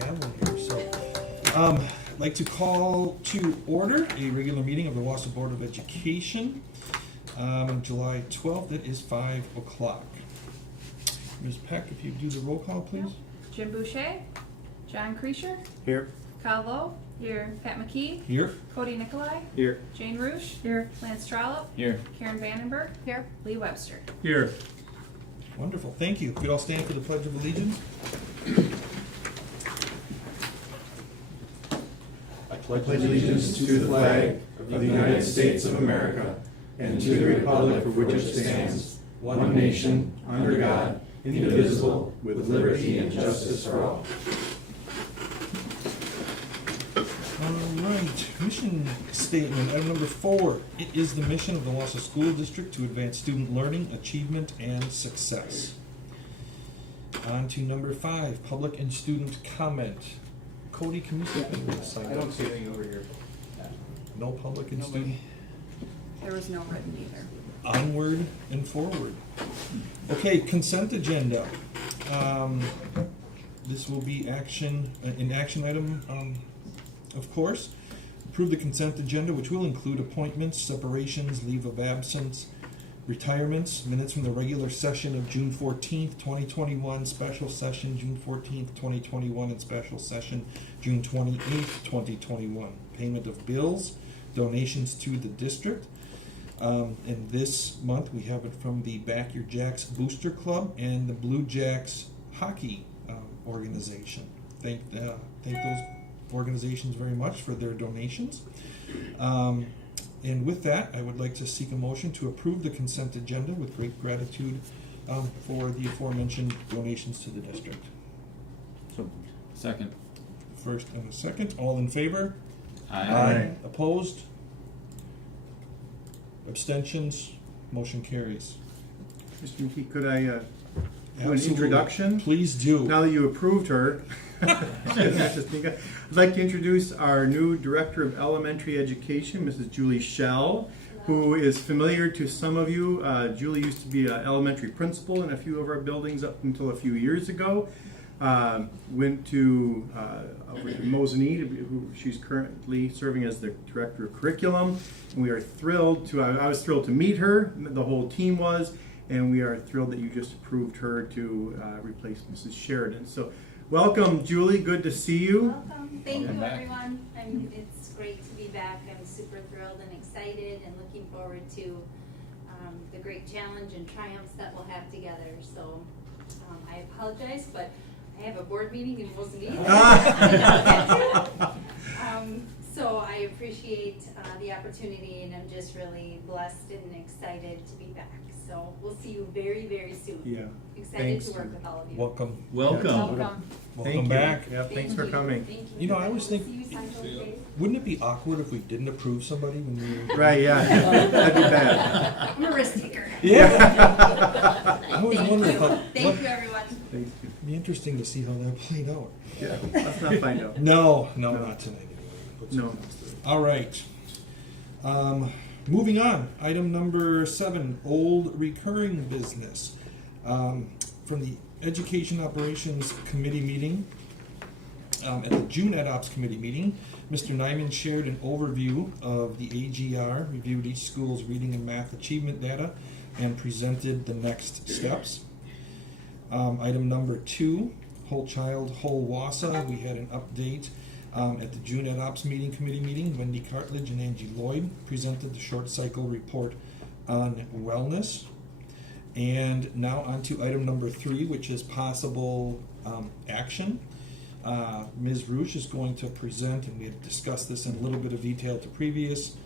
have one here. So, I'd like to call to order a regular meeting of the Wausau Board of Education on July 12th. It is 5 o'clock. Ms. Peck, if you do the roll call, please. Jim Boucher, John Creasher, Here. Kyle Lowe, here. Pat McKee, Here. Cody Nicolai, Here. Jane Roosh, here. Lance Trollope, Here. Karen Vandenberg, here. Lee Webster. Here. Wonderful. Thank you. Could all stand for the Pledge of Allegiance? I pledge allegiance to the flag of the United States of America and to the republic for which it stands, one nation, under God, indivisible, with liberty and justice for all. All right. Mission statement, item number 4. It is the mission of the Wausau School District to advance student learning, achievement, and success. On to number 5, public and student comment. Cody, can you step in with the sign? I don't see anything over here. No public and student. There was no written either. Onward and forward. Okay, consent agenda. This will be an action item, of course. Approve the consent agenda, which will include appointments, separations, leave of absence, retirements, minutes from the regular session of June 14th, 2021, special session June 14th, 2021, and special session June 28th, 2021. Payment of bills, donations to the district. And this month we have it from the Back Your Jacks Booster Club and the Blue Jacks Hockey organization. Thank those organizations very much for their donations. And with that, I would like to seek a motion to approve the consent agenda with great gratitude for the aforementioned donations to the district. So, second. First and a second. All in favor? Aye. Opposed? Abstentions? Motion carries. Mr. McKee, could I do an Absolutely. introduction? Please do. Now that you approved her, I'd like to introduce our new Director of Elementary Education, Mrs. Julie Schell, who is familiar to some of you. Julie used to be an elementary principal in a few of our buildings up until a few years ago. Went to Mosinee, who she's currently serving as the Director of Curriculum. And we are thrilled to, I was thrilled to meet her, the whole team was, and we are thrilled that you just approved her to replace Mrs. Sheridan. So welcome, Julie, good to see you. Welcome. Thank Welcome you, back. everyone. It's great to be back. I'm super thrilled and excited and looking forward to the great challenge and triumphs that we'll have together. So I apologize, but I have a board meeting in Mosinee. So I appreciate the opportunity, and I'm just really blessed and excited to be back. So we'll see you very, very soon. Yeah. Excited Thanks. to work with all of you. Welcome. Welcome. Welcome. Welcome back. Yeah, Thank thanks for you. coming. Thank you. You know, I always think- See you sometime. Wouldn't it be awkward if we didn't approve somebody when we... Right, yeah, that'd be bad. I'm a risk taker. Yeah. I always Thank wondered you. how... Thank you, everyone. Thank you. It'd be interesting to see how that played out. Yeah, let's not find out. No, not tonight anyway. Put No. something else to it. All right. Moving on. Item number 7, old recurring business. From the Education Operations Committee meeting, at the June Ed Ops Committee meeting, Mr. Nyman shared an overview of the AGR, reviewed each school's reading and math achievement data, and presented the next steps. Item number 2, Whole Child, Whole Wausau. We had an update at the June Ed Ops Committee meeting. Wendy Cartledge and Angie Lloyd presented the short cycle report on wellness. And now on to item number 3, which is possible action. Ms. Roosh is going to present, and we had discussed this in a little bit of detail at the previous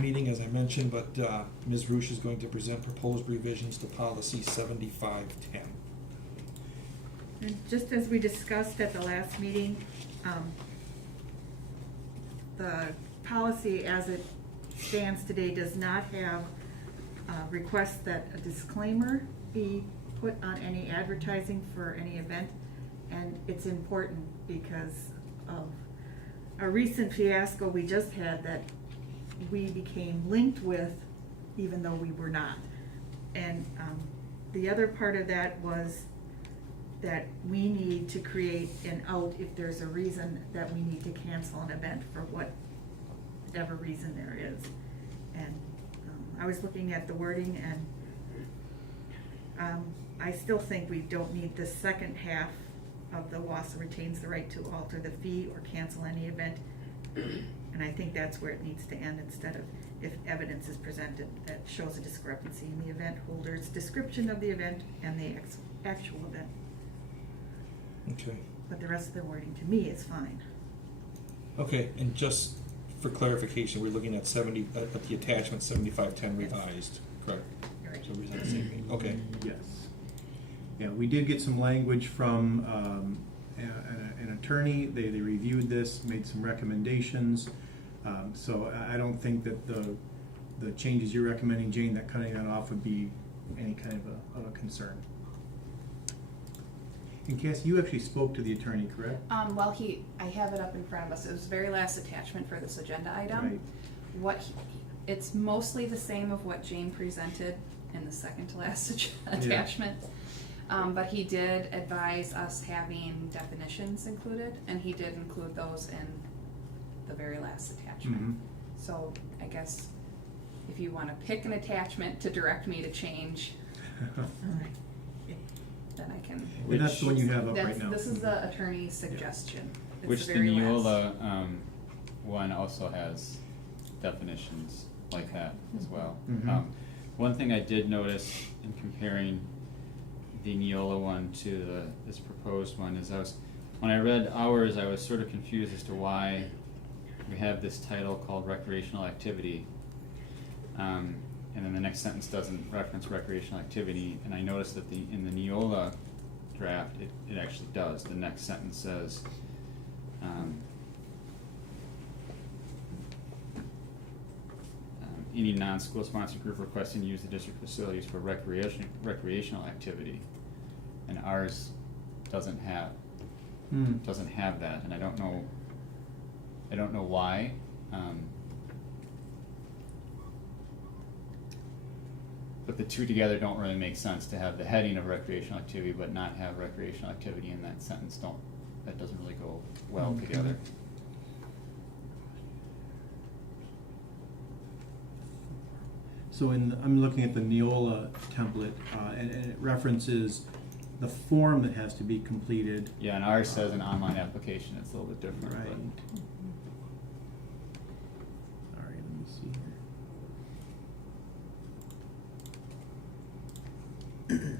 meeting, as I mentioned, but Ms. Roosh is going to present proposed revisions to policy 7510. And just as we discussed at the last meeting, the policy as it stands today does not have requests that a disclaimer be put on any advertising for any event. And it's important because of a recent fiasco we just had that we became linked with even though we were not. And the other part of that was that we need to create an out if there's a reason that we need to cancel an event for whatever reason there is. And I was looking at the wording, and I still think we don't need the second half of the Wausau retains the right to alter the fee or cancel any event. And I think that's where it needs to end, instead of if evidence is presented that shows a discrepancy in the event holder's description of the event and the actual event. Okay. But the rest of the wording to me is fine. Okay, and just for clarification, we're looking at at the attachment 7510 revised, correct? You're right. So we're on the same page. Okay. Yes. Yeah, we did get some language from an attorney. They reviewed this, made some recommendations. So I don't think that the changes you're recommending, Jane, that cutting that off would be any kind of a concern. And Cassie, you actually spoke to the attorney, correct? Well, I have it up in front of us. It was the very last attachment for this agenda item. Right. It's mostly the same of what Jane presented in the second to last attachment. But he did advise us having definitions included, and he did include those in the very last attachment. Mhm. So I guess if you want to pick an attachment to direct me to change, then I can. And that's the one you have up right now. This is the attorney's suggestion. It's Which the very last. Neola one also has definitions like that as well. Mhm. One thing I did notice in comparing the Neola one to this proposed one is when I read ours, I was sort of confused as to why we have this title called recreational activity. And then the next sentence doesn't reference recreational activity, and I noticed that in the Neola draft, it actually does. The next sentence says, any non-school sponsored group requesting to use the district facilities for recreational activity, and ours doesn't have that, and I don't know why. But the two together don't really make sense, to have the heading of recreational activity but not have recreational activity in that sentence. That doesn't really go well Okay. together. So I'm looking at the Neola template, and it references the form that has to be completed. Yeah, and ours says an online application. It's a little bit different. Right. But All right, let me see here.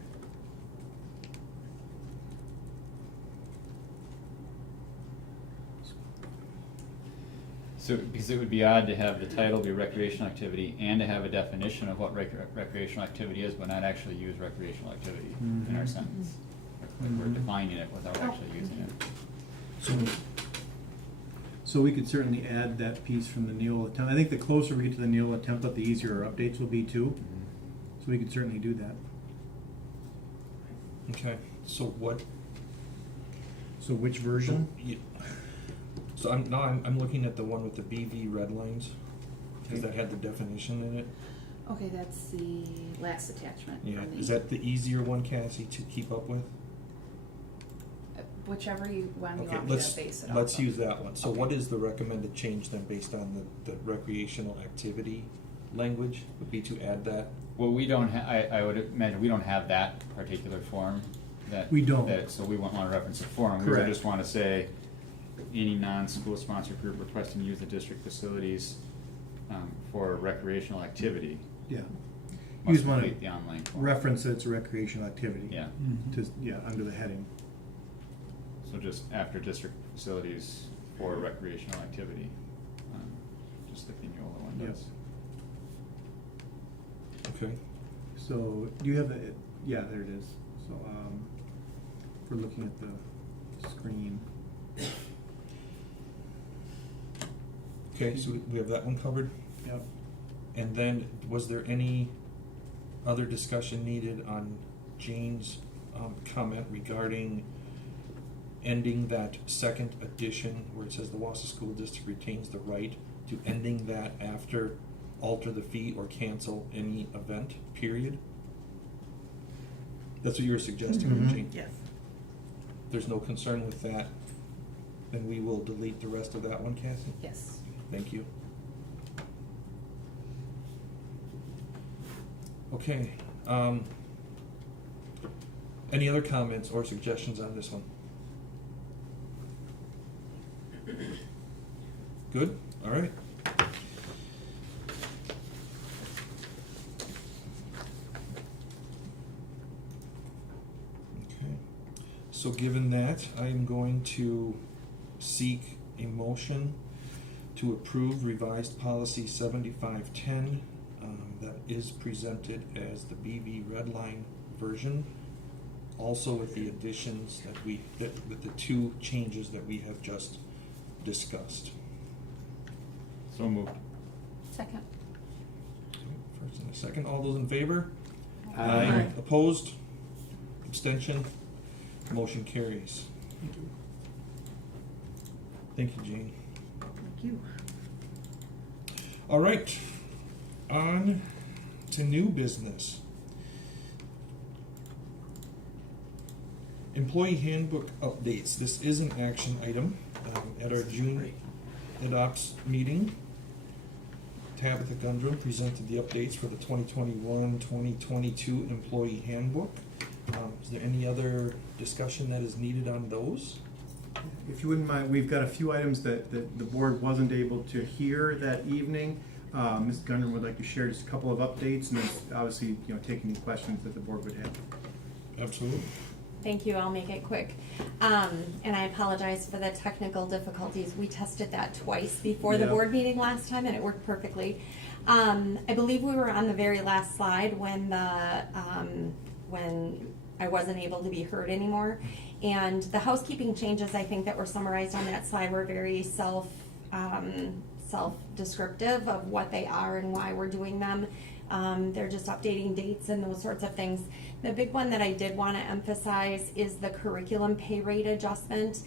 So, because it would be odd to have the title be recreational activity and to have a definition of what recreational activity is, but not actually use recreational activity in our Mhm. sentence. Like we're defining it without actually using it. So we could certainly add that piece from the Neola template. I think the closer we get to the Neola template, the easier our updates will be too. So we could certainly do that. Okay, so what, So which version? so I'm looking at the one with the BV red lines, because that had the definition in it. Okay, that's the last attachment. Yeah, from the- is that the easier one, Cassie, to keep up with? Whichever one you Okay, want me to base it off let's of. use that one. So Okay. what is the recommended change then, based on the recreational activity language, would be to add that? Well, we don't I would imagine we don't have that particular form that. We don't. So we won't want to reference the form. We Correct. would just want to say, any non-school sponsored group requesting to use the district facilities for recreational activity Yeah. You must just want complete the to online form. reference that it's a recreational activity. Yeah. Under the heading. So just after district facilities for recreational activity, just like the Neola one Yep. does. Okay. So do you have the, yeah, there it is. So if we're looking at the screen. Okay, so we have that one covered. Yep. And then, was there any other discussion needed on Jane's comment regarding ending that second addition where it says the Wausau School District retains the right to ending that after alter the fee or cancel any event, period? That's what you were suggesting, Mhm. Jane? Yes. there's no concern with that, then we will delete the rest of that one, Cassie? Yes. Thank you. Okay, any other comments or suggestions on this one? Good, all right. Okay, so given that, I am going to seek a motion to approve revised policy 7510 that is presented as the BV Redline version, also with the additions with the two changes that we have just discussed. So moved. Second. Okay, first and a second, all those in favor? Aye. Opposed? Abstention? Motion carries. Thank you, Jane. Thank you. All right, on to new business. Employee handbook updates. This is an action item. At our June ADOPS meeting, Tabitha Gundrum presented the updates for the 2021-2022 employee handbook. Is there any other discussion that is needed on those? If you wouldn't mind, we've got a few items that the board wasn't able to hear that evening. Ms. Gundrum would like to share just a couple of updates, and then obviously, take any questions that the board would have. Absolutely. Thank you, I'll make it quick. And I apologize for the technical difficulties. We tested that twice before the Yeah. board meeting last time, and it worked perfectly. I believe we were on the very last slide when when I wasn't able to be heard anymore. And the housekeeping changes, I think, that were summarized on that slide were very self-descriptive of what they are and why we're doing them. They're just updating dates and those sorts of things. The big one that I did want to emphasize is the curriculum pay rate adjustment.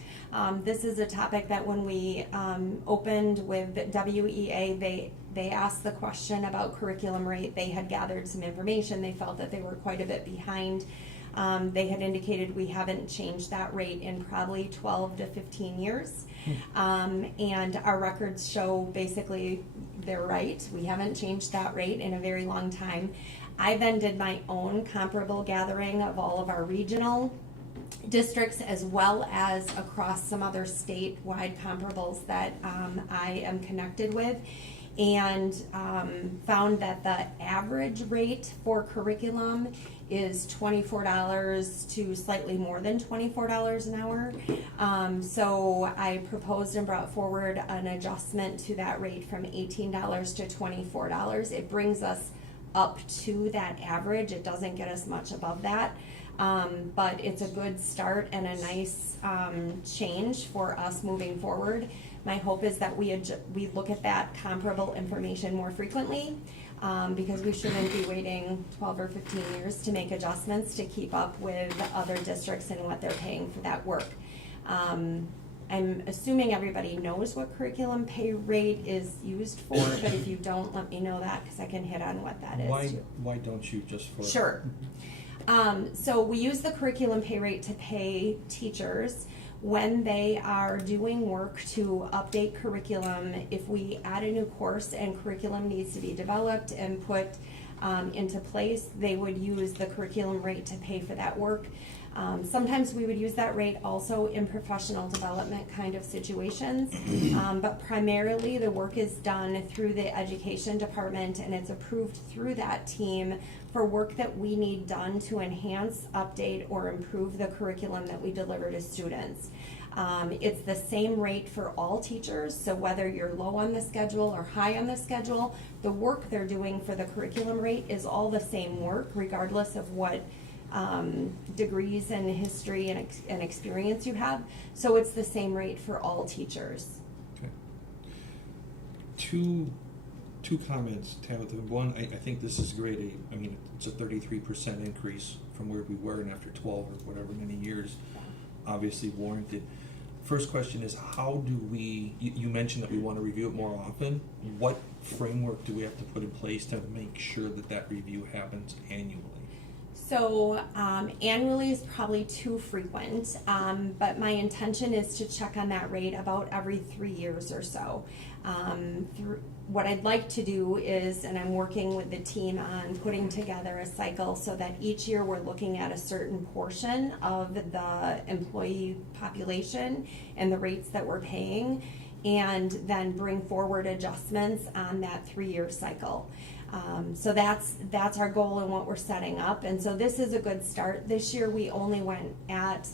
This is a topic that when we opened with WEA, they asked the question about curriculum rate. They had gathered some information. They felt that they were quite a bit behind. They had indicated we haven't changed that rate in probably 12 to 15 years. And our records show basically they're right. We haven't changed that rate in a very long time. I then did my own comparable gathering of all of our regional districts as well as across some other statewide comparables that I am connected with, and found that the average rate for curriculum is $24 to slightly more than $24 an hour. So I proposed and brought forward an adjustment to that rate from $18 to $24. It brings us up to that average. It doesn't get us much above that. But it's a good start and a nice change for us moving forward. My hope is that we look at that comparable information more frequently, because we shouldn't be waiting 12 or 15 years to make adjustments to keep up with other districts and what they're paying for that work. I'm assuming everybody knows what curriculum pay rate is used for, but if you don't, let me know that, because I can hit on what that is too. Why don't you just for? Sure. So we use the curriculum pay rate to pay teachers when they are doing work to update curriculum. If we add a new course and curriculum needs to be developed and put into place, they would use the curriculum rate to pay for that work. Sometimes we would use that rate also in professional development kind of situations, but primarily the work is done through the education department, and it's approved through that team for work that we need done to enhance, update, or improve the curriculum that we deliver to students. It's the same rate for all teachers, so whether you're low on the schedule or high on the schedule, the work they're doing for the curriculum rate is all the same work, regardless of what degrees and history and experience you have. So it's the same rate for all teachers. Okay. Two comments, Tabitha. One, I think this is great. I mean, it's a 33% increase from where we were, and after 12 or whatever many years, obviously warranted. First question is, how do we, you mentioned that we want to review it more often. What framework do we have to put in place to make sure that that review happens annually? So annually is probably too frequent, but my intention is to check on that rate about every 3 years or so. What I'd like to do is, and I'm working with the team on putting together a cycle so that each year we're looking at a certain portion of the employee population and the rates that we're paying, and then bring forward adjustments on that 3-year cycle. So that's our goal and what we're setting up. And so this is a good start. This year we only went at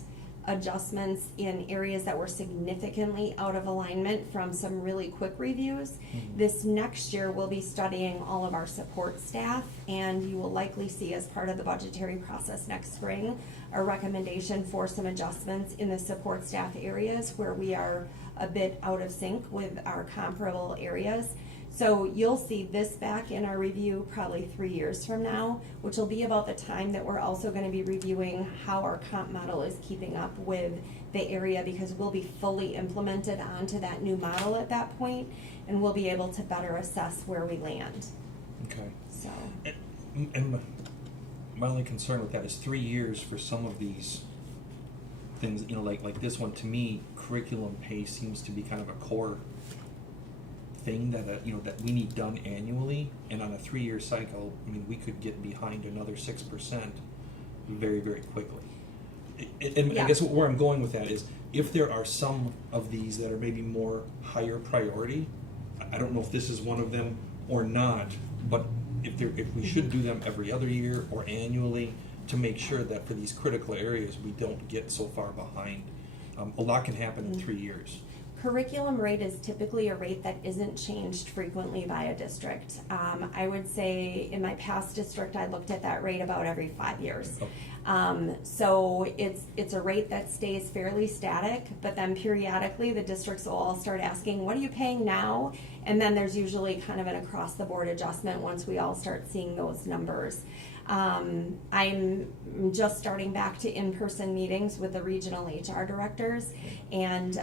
adjustments in areas that were significantly out of alignment from some really quick reviews. This next year we'll be studying all of our support staff, and you will likely see as part of the budgetary process next spring a recommendation for some adjustments in the support staff areas where we are a bit out of sync with our comparable areas. So you'll see this back in our review probably 3 years from now, which will be about the time that we're also going to be reviewing how our comp model is keeping up with the area, because we'll be fully implemented onto that new model at that point, and we'll be able to better assess where we land. Okay. So And my only concern with that is 3 years for some of these things, you know, like this one, to me, curriculum pay seems to be kind of a core thing that, you know, that we need done annually, and on a 3-year cycle, I mean, we could get behind another 6% very, very quickly. And Yeah. I guess where I'm going with that is, if there are some of these that are maybe more higher priority, I don't know if this is one of them or not, but if we should do them every other year or annually, to make sure that for these critical areas, we don't get so far behind. A lot can happen in 3 years. curriculum rate is typically a rate that isn't changed frequently by a district. I would say in my past district, I looked at that rate about every 5 years. So it's a rate that stays fairly static, but then periodically the districts will all start asking, what are you paying now? And then there's usually kind of an across-the-board adjustment once we all start seeing those numbers. I'm just starting back to in-person meetings with the regional HR directors, and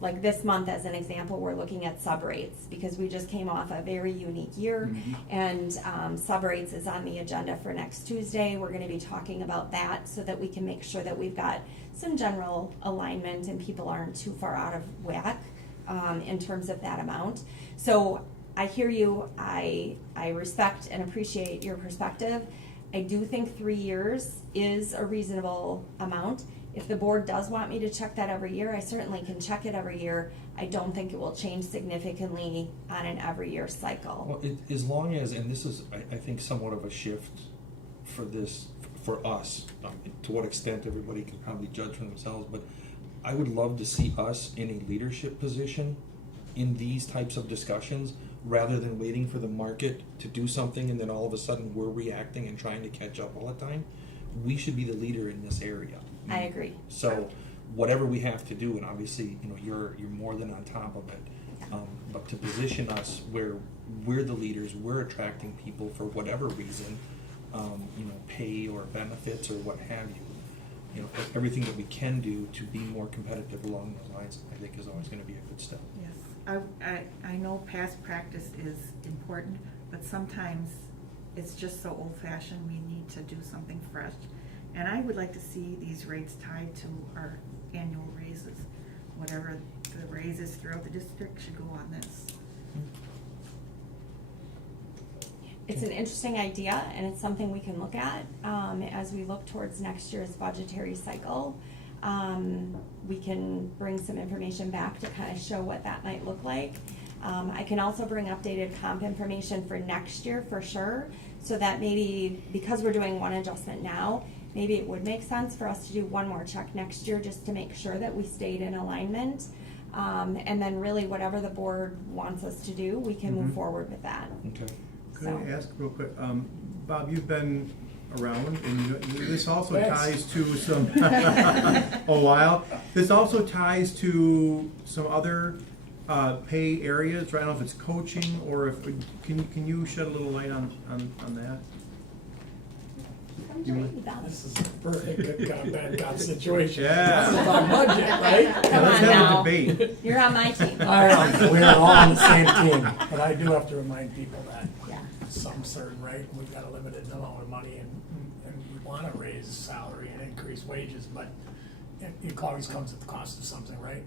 like this month as an example, we're looking at sub-rates because we just came off a very unique year, and sub-rates is on the agenda for next Tuesday. We're going to be talking about that so that we can make sure that we've got some general alignment and people aren't too far out of whack in terms of that amount. So I hear you. I respect and appreciate your perspective. I do think 3 years is a reasonable amount. If the board does want me to check that every year, I certainly can check it every year. I don't think it will change significantly on an every year cycle. Well, as long as, and this is, I think, somewhat of a shift for this, for us, to what extent everybody can probably judge for themselves, but I would love to see us in a leadership position in these types of discussions, rather than waiting for the market to do something and then all of a sudden we're reacting and trying to catch up all the time. We should be the leader in this area. I agree. So whatever we have to do, and obviously, you know, you're more than on top of it, but to position us where we're the leaders, we're attracting people for whatever reason, you know, pay or benefits or what have you. You know, everything that we can do to be more competitive along those lines, I think, is always going to be a good step. Yes, I know past practice is important, but sometimes it's just so old-fashioned, we need to do something fresh. And I would like to see these rates tied to our annual raises. Whatever the raises throughout the district should go on this. It's an interesting idea, and it's something we can look at as we look towards next year's budgetary cycle. We can bring some information back to kind of show what that might look like. I can also bring updated comp information for next year for sure, so that maybe, because we're doing one adjustment now, maybe it would make sense for us to do one more check next year just to make sure that we stayed in alignment. And then really whatever the board wants us to do, we can move forward with that. Okay. Could I ask real quick, Bob, you've been around, and this also ties to some, a while. This also ties to some other pay areas, right? I don't know if it's coaching or if, can you shed a little light on that? This is a very good bad cop situation. Yeah. This is our budget, right? Come Let's on have now. a debate. You're on my team. All right, we're all on the same team, but I do have to remind people that Yeah. some certain rate, we've got a limited amount of money, and we're wanna raise salary and increase wages, but it always comes at the cost of something, right?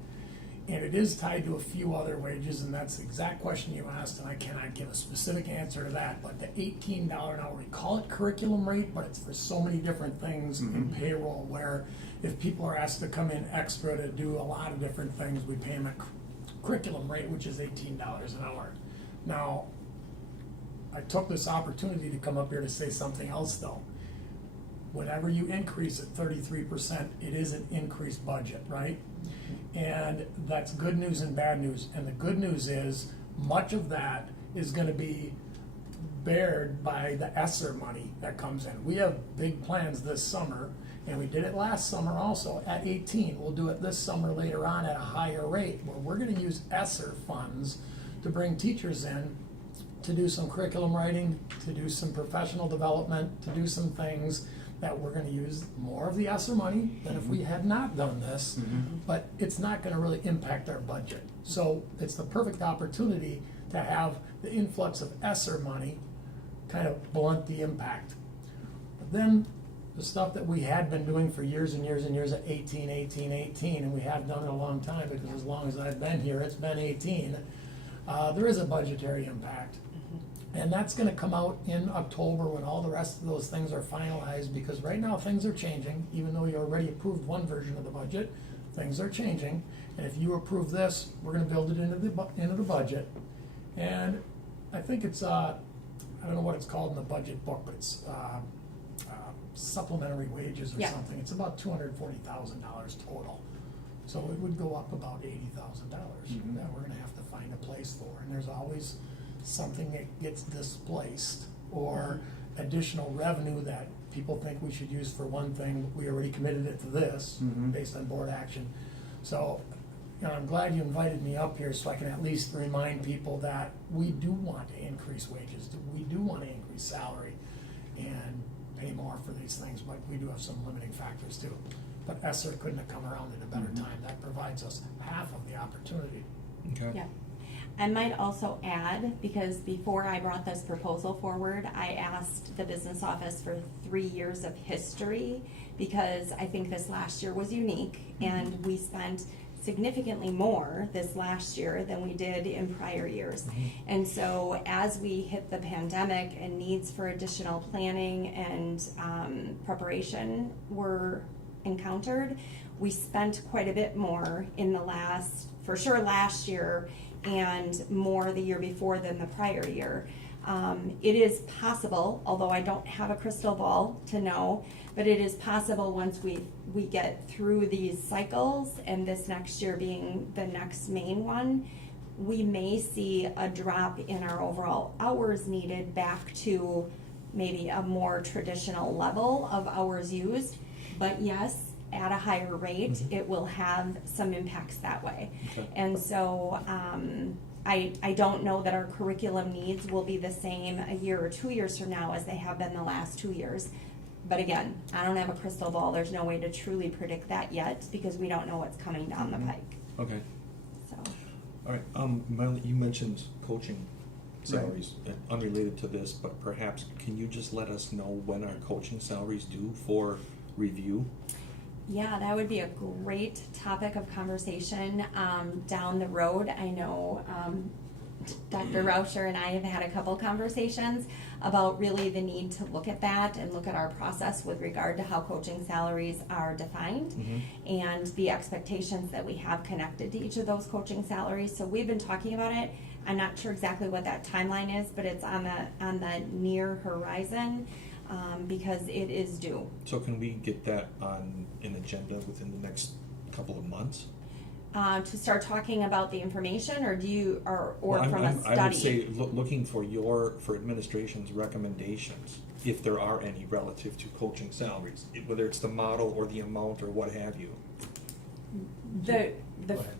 And it is tied to a few other wages, and that's the exact question you asked, and I cannot give a specific answer to that, but the $18 an hour, we call it curriculum rate, but it's for so many different things in payroll, where if people are asked to come in extra to do a lot of different things, we pay them a curriculum rate, which is $18 an hour. Now, I took this opportunity to come up here to say something else, though. Whenever you increase at 33%, it is an increased budget, right? And that's good news and bad news. And the good news is, much of that is gonna be bared by the ESSER money that comes in. We have big plans this summer, and we did it last summer also at 18. We'll do it this summer later on at a higher rate, where we're gonna use ESSER funds to bring teachers in to do some curriculum writing, to do some professional development, to do some things that we're gonna use more of the ESSER money than if we had not done this, but it's not gonna really impact our budget. So it's the perfect opportunity to have the influx of ESSER money kind of blunt the impact. But then, the stuff that we had been doing for years and years and years at 18, and we have done it a long time, because as long as I've been here, it's been 18, there is a budgetary impact. And that's gonna come out in October when all the rest of those things are finalized, because right now things are changing. Even though you already approved one version of the budget, things are changing. And if you approve this, we're gonna build it into the budget. And I think it's, I don't know what it's called in the budget book, but it's supplementary wages or Yeah. something. It's about $240,000 total. So it would go up about $80,000 that we're gonna have to find a place for. And there's always something that gets displaced, or additional revenue that people think we should use for one thing, but we already committed it to this based on board action. So, you know, I'm glad you invited me up here so I can at least remind people that we do want to increase wages, that we do want to increase salary and pay more for these things, but we do have some limiting factors too. But ESSER couldn't have come around at a better time. That provides us half of the opportunity. Okay. Yeah. I might also add, because before I brought this proposal forward, I asked the business office for 3 years of history, because I think this last year was unique, and we spent significantly more this last year than we did in prior years. And so as we hit the pandemic and needs for additional planning and preparation were encountered, we spent quite a bit more in the last year, and more the year before than the prior year. It is possible, although I don't have a crystal ball to know, but it is possible once we get through these cycles, and this next year being the next main one, we may see a drop in our overall hours needed back to maybe a more traditional level of hours used. But yes, at a higher rate, it will have some impacts that way. Okay. And so I don't know that our curriculum needs will be the same a year or 2 years from now as they have been the last 2 years. But again, I don't have a crystal ball. There's no way to truly predict that yet, because we don't know what's coming down the pike. Okay. So, All right. Marley, you mentioned coaching salaries, unrelated to this, but perhaps can you just let us know when our coaching salaries due for review? yeah, that would be a great topic of conversation down the road. I know Dr. Rauscher and I have had a couple conversations about really the need to look at that and look at our process with regard to how coaching salaries are defined and the expectations that we have connected to each of those coaching salaries. So we've been talking about it. I'm not sure exactly what that timeline is, but it's on the near horizon because it is due. So can we get that on an agenda within the next couple of months? To start talking about the information, or do you, or Well, from a study? I would say looking for administration's recommendations, if there are any, relative to coaching salaries, whether it's the model or the amount or what have you.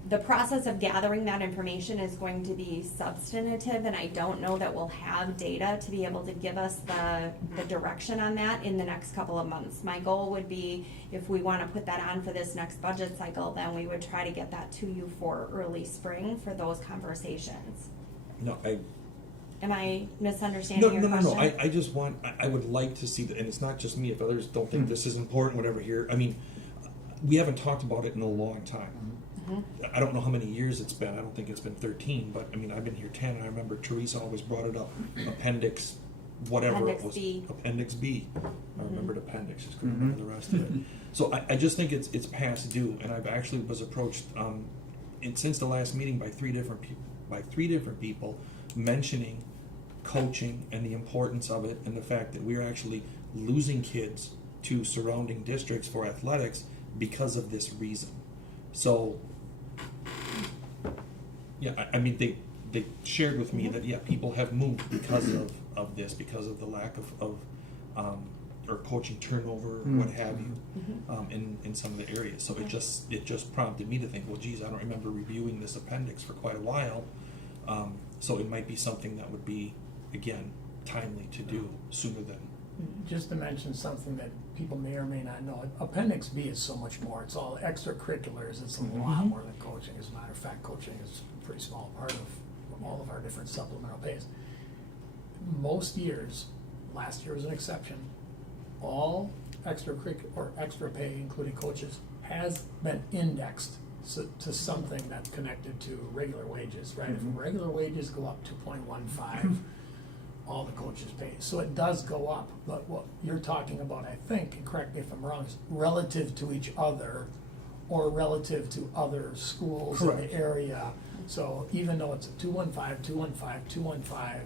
The process of gathering that information is going to be substantive, and I don't know that we'll have data to be able to give us the direction on that in the next couple of months. My goal would be, if we want to put that on for this next budget cycle, then we would try to get that to you for early spring for those conversations. No, Am I misunderstanding No, your no, no, question? no, I just want, I would like to see that, and it's not just me, if others don't think this is important, whatever here, I mean, we haven't talked about it in a long time. Mhm. I don't know how many years it's been, I don't think it's been 13, but I mean, I've been here 10, and I remember Teresa always brought it up, appendix, whatever it Appendix was. B. Appendix B. I remembered appendix, just couldn't Mhm. remember the rest of it. So I just think it's past due, and I've actually was approached, and since the last meeting by three different people mentioning coaching and the importance of it, and the fact that we're actually losing kids to surrounding districts for athletics because of this reason. So, yeah, I mean, they shared with me that, yeah, people have moved because of this, because of the lack of or coaching turnover, what have you, in some of the areas. So it just prompted me to think, well, geez, I don't remember reviewing this appendix for quite a while. So it might be something that would be, again, timely to do sooner than. Just to mention something that people may or may not know, Appendix B is so much more. It's all extracurriculars. It's a lot more than coaching. As a matter of fact, coaching is a pretty small part of all of our different supplemental pays. Most years, last year was an exception, all extracurricular or extra pay, including coaches, has been indexed to something that's connected to regular wages, right? If regular wages go up 2.15, all the coaches pay. So it does go up, but what you're talking about, I think, and correct me if I'm wrong, is relative to each other or relative to other schools in Correct. the area. So even though it's a 215, 215, 215,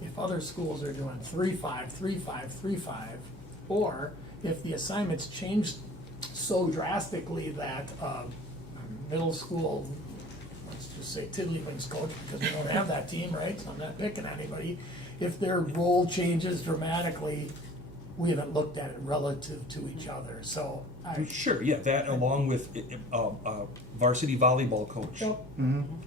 if other schools are doing 3.5, 3.5, 3.5, or if the assignments changed so drastically that middle school, let's just say Tiddlywinks coach, because we don't have that team, right? So I'm not picking anybody. If their role changes dramatically, we haven't looked at it relative to each other. So Sure, yeah, that along with varsity volleyball coach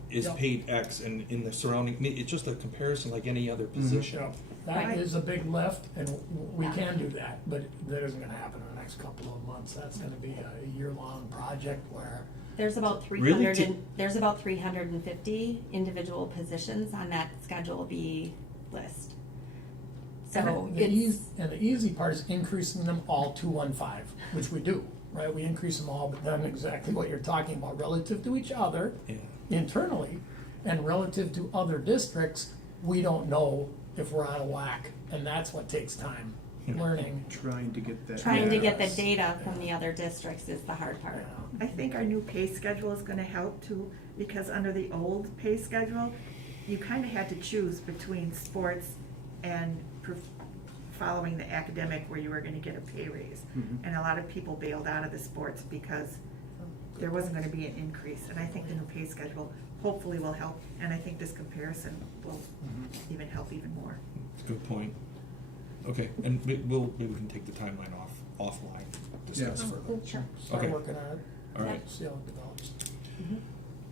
is Yep. paid X, and in the surrounding, it's just a comparison like any other position. that is a big lift, and we Yeah. can do that, but that isn't gonna happen in the next couple of months. That's gonna be a year-long project where There's about Really? 350 individual positions on that Schedule B list. So And the it's, easy part is increasing them all to 1.5, which we do, right? We increase them all, but then exactly what you're talking about, relative to each other Yeah. internally and relative to other districts, we don't know if we're out of whack, and that's what takes time, learning. Trying to get that. trying to get the Yes. data from the other districts is the hard part. I think our new pay schedule is gonna help too, because under the old pay schedule, you kinda had to choose between sports and following the academic where you were gonna get a pay raise. And a lot of people bailed out of the sports because there wasn't gonna be an increase. And I think the new pay schedule hopefully will help, and I think this comparison will even help even more. Good point. Okay, and maybe we can take the timeline offline, discuss Yeah. further. Sure. Start Okay. working on it. All right. See how it develops.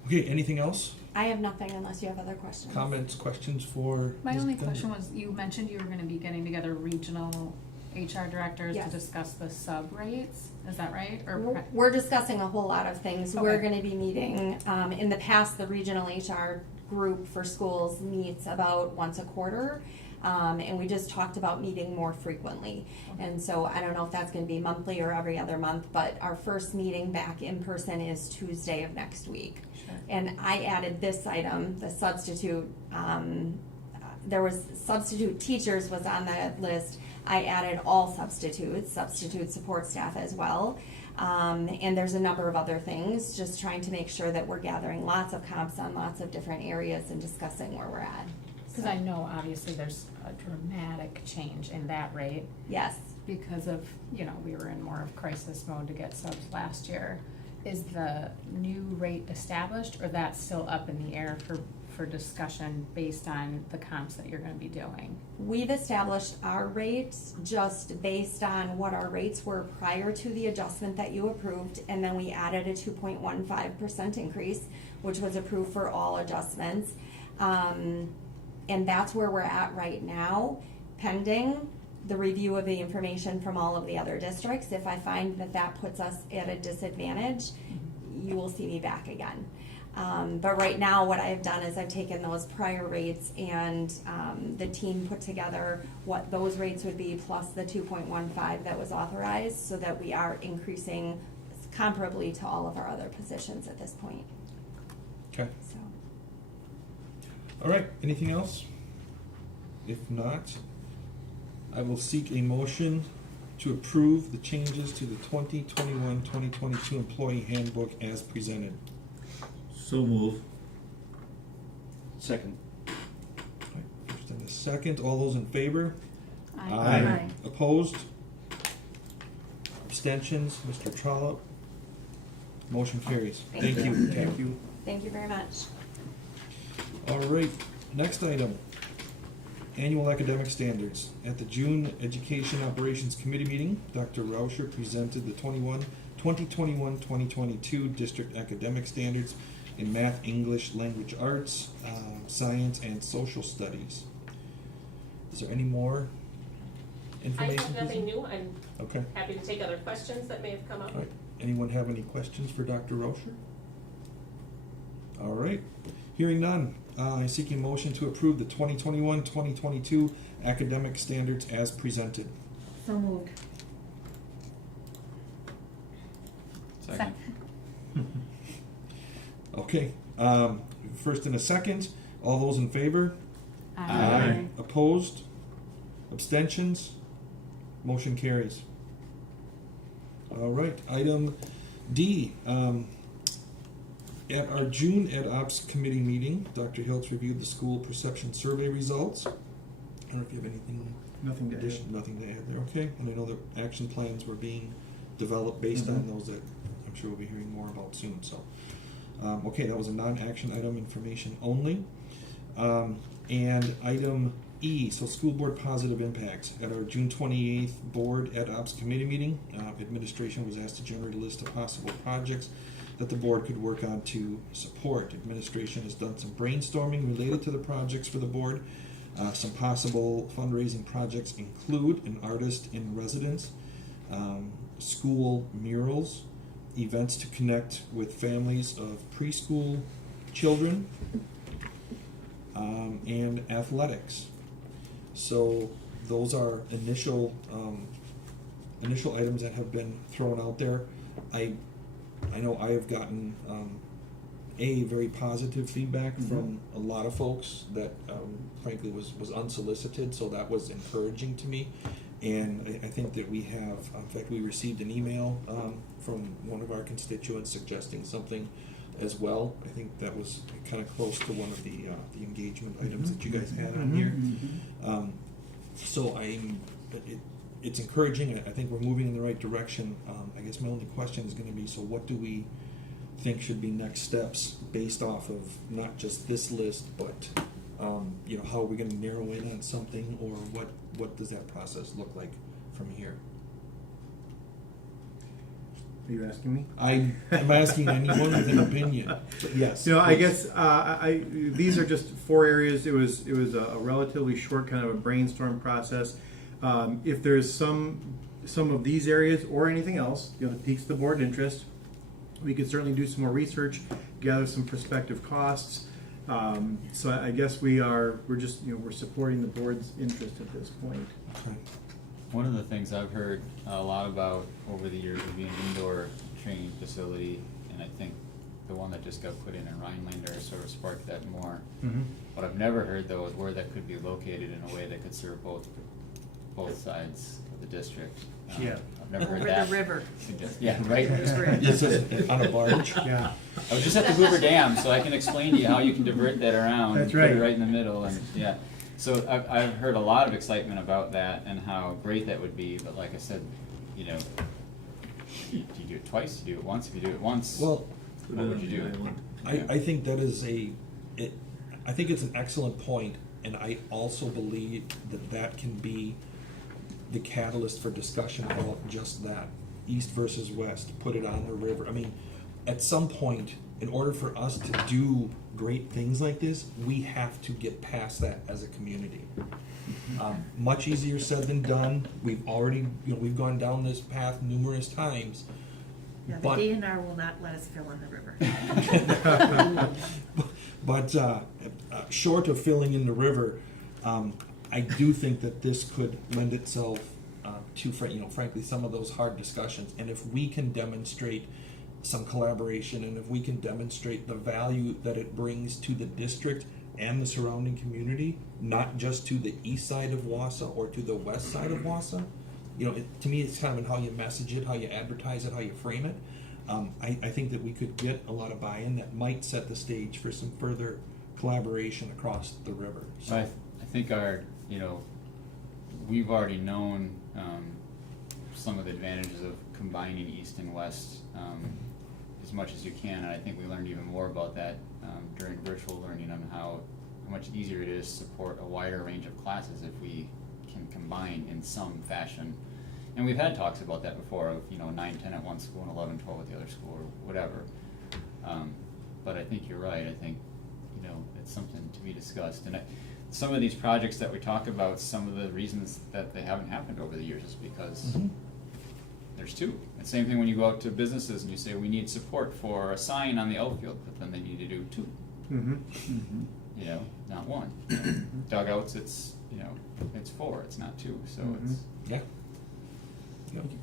Okay, anything else? I have nothing unless you have other questions. Comments, questions for? My Ms. only Denver? question was, you mentioned you were gonna be getting together regional HR directors to Yes. discuss the sub rates, is that right? Or We're discussing a whole lot of things. We're Okay. gonna be meeting, in the past, the regional HR group for schools meets about once a quarter. And we just talked about meeting more frequently. And so I don't know if that's gonna be monthly or every other month, but our first meeting back in person is Tuesday of next week. Sure. And I added this item, the substitute, there was substitute teachers was on the list. I added all substitute support staff as well. And there's a number of other things, just trying to make sure that we're gathering lots of comps on lots of different areas and discussing where we're at. Because I know obviously there's a dramatic change in that rate Yes. because of, we were in more of crisis mode to get subs last year. Is the new rate established, or that's still up in the air for discussion based on the comps that you're gonna be doing? We've established our rates just based on what our rates were prior to the adjustment that you approved, and then we added a 2.15% increase, which was approved for all adjustments. And that's where we're at right now, pending the review of the information from all of the other districts. If I find that that puts us at a disadvantage, you will see me back again. But right now, what I've done is I've taken those prior rates and the team put together what those rates would be plus the 2.15 that was authorized, so that we are increasing comparably to all of our other positions at this point. Okay. So. All right, anything else? If not, I will seek a motion to approve the changes to the 2021-2022 Employee Handbook as presented. So move. Second. All right, first and a second, all those in favor? Aye. Opposed? Abstentions? Mr. Trollope? Motion carries. Thank you. Thank you. Thank you very much. All right, next item. Annual academic standards. At the June Education Operations Committee meeting, Dr. Rauscher presented the 2021-2022 district academic standards in math, English, language arts, science, and social studies. Is there any more I information? have nothing new. I'm Okay. happy to take other questions that may have come up. All right. Anyone have any questions for Dr. Rauscher? All right. Hearing none, I seek a motion to approve the 2021-2022 academic standards as presented. So moved. Second. Okay. First and a second. All those in favor? Aye. Opposed? Abstentions? Motion carries. All right. Item D. At our June Ed Ops Committee meeting, Dr. Hiltz reviewed the school perception survey results. I don't know if you have anything Nothing to add. nothing to add there, okay? And I know the action plans were being developed based on those that I'm sure we'll be hearing more about soon, so. Okay, that was a non-action item, information only. And item E, so school board positive impacts. At our June 28th board Ed Ops Committee meeting, administration was asked to generate a list of possible projects that the board could work on to support. Administration has done some brainstorming related to the projects for the board. Some possible fundraising projects include an artist in residence, school murals, events to connect with families of preschool children, and athletics. So those are initial items that have been thrown out there. I know I have gotten very positive feedback from a lot of folks that frankly was unsolicited, so that was encouraging to me. And I think that we have, in fact, we received an email from one of our constituents suggesting something as well. I think that was kind of close to one of the engagement items that you guys had on here. So it's encouraging. I think we're moving in the right direction. I guess my only question is going to be, so what do we think should be next steps based off of not just this list, but how are we going to narrow in on something, or what does that process look like from here? Are you asking me? I'm asking anyone with an opinion. Yes. I guess these are just 4 areas. It was a relatively short kind of a brainstorm process. If there's some of these areas or anything else that piques the board interest, we could certainly do some more research, gather some prospective costs. So I guess we're just we're supporting the board's interest at this point. Okay. One of the things I've heard a lot about over the years would be an indoor training facility, and I think the one that just got put in Rhinelander sort of sparked that more. What I've never heard though is where that could be located in a way that could serve both sides of the district. Yeah. I've never heard Over that. the river. Yeah, right. This is on a barge. Yeah. I was just at the Hoover Dam, so I can explain to you how you can divert that around. That's Put right. it right in the middle, and yeah. So I've heard a lot of excitement about that and how great that would be, but like I said, do you do it twice? Do you do it once? If you do it once, Well, what would you do? I think that is I think it's an excellent point, and I also believe that can be the catalyst for discussion about just that, east versus west, put it on the river. I mean, at some point, in order for us to do great things like this, we have to get past that as a community. Much easier said than done. We've already, we've gone down this path numerous times. Yeah, the But- DNR will not let us fill in the river. But short of filling in the river, I do think that this could lend itself to, frankly, some of those hard discussions. And if we can demonstrate some collaboration, and if we can demonstrate the value that it brings to the district and the surrounding community, not just to the east side of Wausau or to the west side of Wausau, to me, it's kind of in how you message it, how you advertise it, how you frame it. I think that we could get a lot of buy-in that might set the stage for some further collaboration across the river. So, I think we've already known some of the advantages of combining east and west as much as you can, and I think we learned even more about that during virtual learning on how much easier it is to support a wider range of classes if we can combine in some fashion. And we've had talks about that before of 9, 10 at one school and 11, 12 at the other school or whatever. But I think you're right. I think it's something to be discussed. And some of these projects that we talk about, some of the reasons that they haven't happened over the years is because there's two. And same thing when you go out to businesses and you say we need support for a sign on the outfield, but then they need to do two. Not one. Dugouts, it's 4. It's not 2. So it's yeah.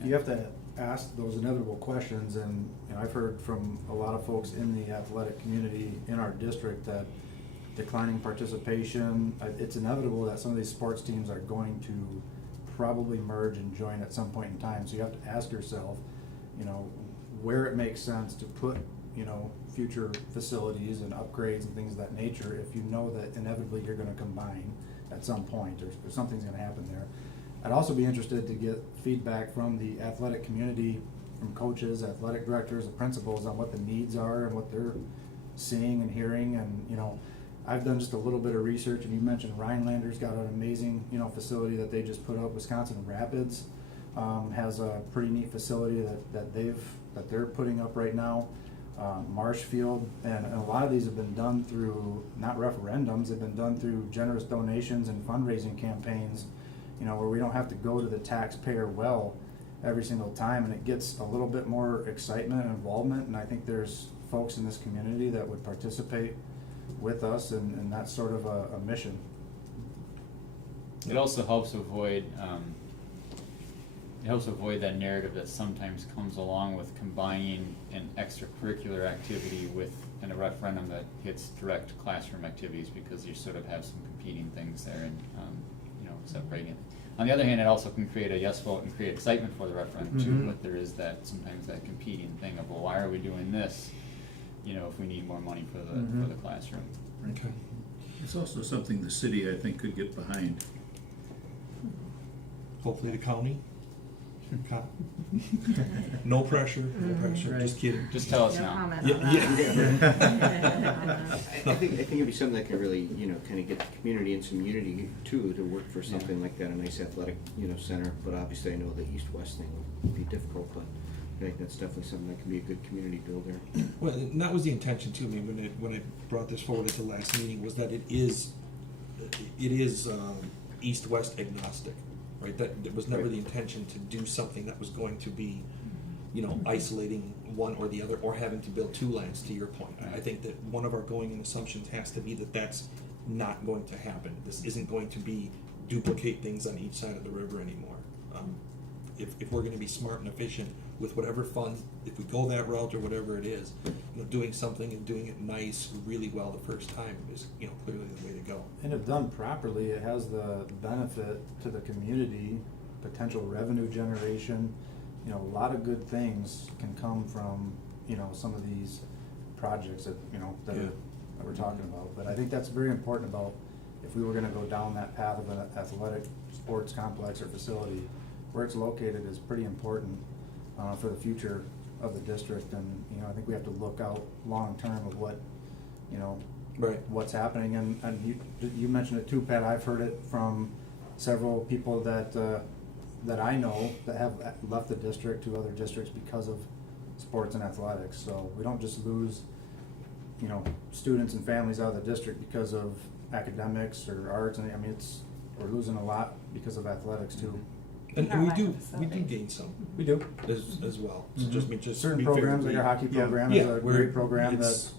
You have to ask those inevitable questions, and I've heard from a lot of folks in the athletic community in our district that declining participation, it's inevitable that some of these sports teams are going to probably merge and join at some point in time. So you have to ask yourself, where it makes sense to put, future facilities and upgrades and things of that nature if you know that inevitably you're going to combine at some point or something's going to happen there. I'd also be interested to get feedback from the athletic community, from coaches, athletic directors, and principals on what the needs are and what they're seeing and hearing. And I've done just a little bit of research, and you mentioned Rhinelander's got an amazing facility that they just put up. Wisconsin Rapids has a pretty neat facility that they're putting up right now. Marshfield, and a lot of these have been done through not referendums. They've been done through generous donations and fundraising campaigns. Where we don't have to go to the taxpayer well every single time, and it gets a little bit more excitement and involvement, and I think there's folks in this community that would participate with us, and that's sort of a mission. It also helps avoid that narrative that sometimes comes along with combining an extracurricular activity with a referendum that hits direct classroom activities, because you sort of have some competing things there and separating it. On the other hand, it also can create a yes vote and create excitement for the referendum too, but there is sometimes that competing thing of, well, why are we doing this, if we need more money for the classroom. Okay. It's also something the city, I think, could get behind. Hopefully the county. No pressure. Right. Just kidding. Just tell us No now. comment Yeah, on yeah. I think it'd be something that can really, kind of get the community and some unity too, to work for something like that, a nice athletic, center. But obviously I know the east-west thing would be difficult, but I think that's definitely something that can be a good community builder. Well, and that was the intention to me when I brought this forward at the last meeting, was that it is east-west agnostic, right? That it was never the intention to do something that was going to be, isolating one or the other, or having to build two lines, to your point. I think that one of our going-in assumptions has to be that that's not going to happen. This isn't going to be duplicate things on each side of the river anymore. If we're going to be smart and efficient with whatever funds, if we go that route or whatever it is, doing something and doing it nice, really well the first time is, clearly the way to go. And if done properly, it has the benefit to the community, potential revenue generation. A lot of good things can come from, some of these projects that we're talking about. But I think that's very important about if we were gonna go down that path of an athletic sports complex or facility, where it's located is pretty important for the future of the district. And, I think we have to look out long-term of what, Right. what's happening. And you mentioned it too, Pat. I've heard it from several people that I know that have left the district to other districts because of sports and athletics. So we don't just lose, students and families out of the district because of academics or arts. And we're losing a lot because of athletics too. And Our we lack do, of we do facility. gain some We do. as well. So just Certain be fair, programs, like we- our hockey Yeah. program Yeah, is a we're- great program it's-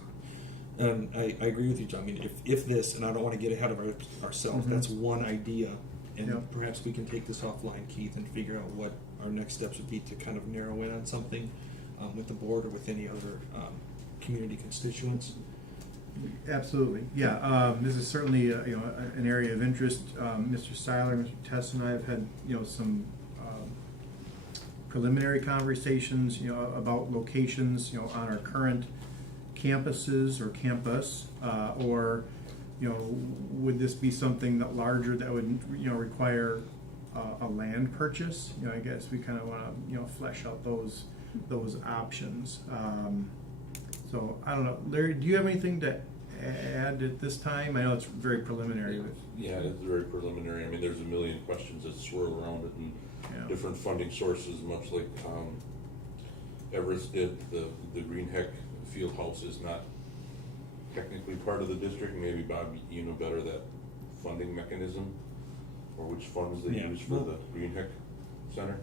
I agree with you, John. I mean, if this, and I don't want to get ahead of ourselves, Mhm. that's one idea. And Yeah. perhaps we can take this offline, Keith, and figure out what our next steps would be to kind of narrow in on something with the board or with any other community constituents. Absolutely, yeah. This is certainly an area of interest. Mr. Seiler, Mr. Tess, and I have had some preliminary conversations about locations on our current campuses or campus, or would this be something that larger that would require a land purchase? I guess we kind of want to flesh out those options. So I don't know, Larry, do you have anything to add at this time? I know it's very preliminary, but Yeah, it's very preliminary. I mean, there's a million questions that swirl around it and yeah. different funding sources, much like Everest did. The Green Heck Field House is not technically part of the district. Maybe, Bob, you know better that funding mechanism or which funds they Yeah. use for the Green Heck Center.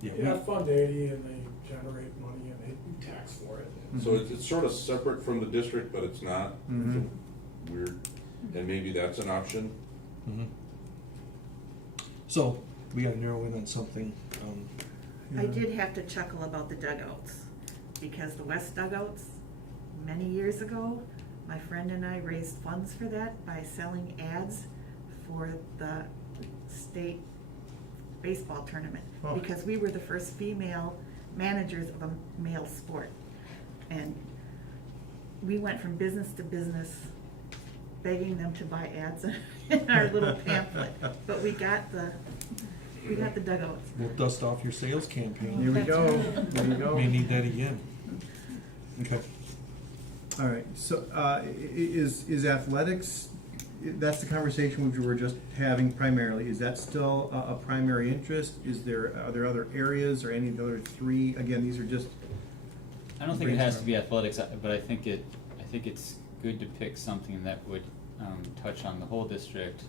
Yeah, Fund 80, and they generate money and they tax for it. So it's sort of separate from the district, but it's not. Mhm. It's a weird, and maybe that's an option. Mhm. So we got to narrow in on something. I did have to chuckle about the dugouts, because the west dugouts, many years ago, my friend and I raised funds for that by selling ads for the state baseball tournament, Oh. because we were the first female managers of a male sport. And we went from business to business begging them to buy ads in our little pamphlet, but we got the dugouts. We'll dust off your sales campaign. Here we That's go, right. there you go. May need that again. Okay. All right, so is athletics, that's the conversation which we were just having primarily, is that still a primary interest? Are there other areas or any of the other three? Again, these are just, I don't think it has to be athletics, but I think it's good to pick something that would touch on the whole district.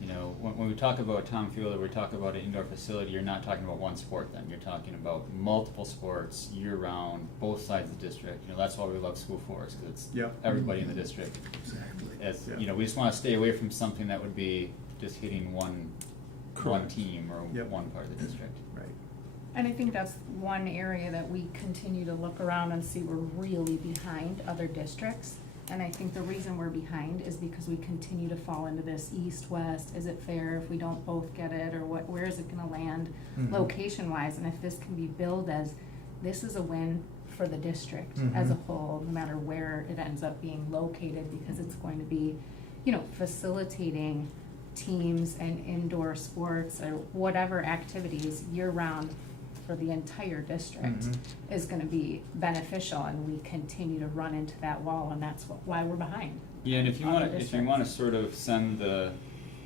When we talk about Tom Field or we talk about an indoor facility, you're not talking about one sport then. You're talking about multiple sports year-round, both sides of the district. That's why we love School Force, because it's Yep. everybody in the district. Exactly. Yeah. We just want to stay away from something that would be just hitting one Correct. team or Yep. one part of the district. right, And I think that's one area that we continue to look around and see we're really behind other districts. And I think the reason we're behind is because we continue to fall into this east-west, is it fair if we don't both get it, or where is it gonna land Mhm. location-wise? And if this can be billed as, this is a win for the district as a Mhm. whole, no matter where it ends up being located, because it's going to be, facilitating teams and indoor sports or whatever activities year-round for the entire district Mhm. is gonna be beneficial, and we continue to run into that wall, and that's why we're behind. Yeah, and if you Other want to districts. sort of send the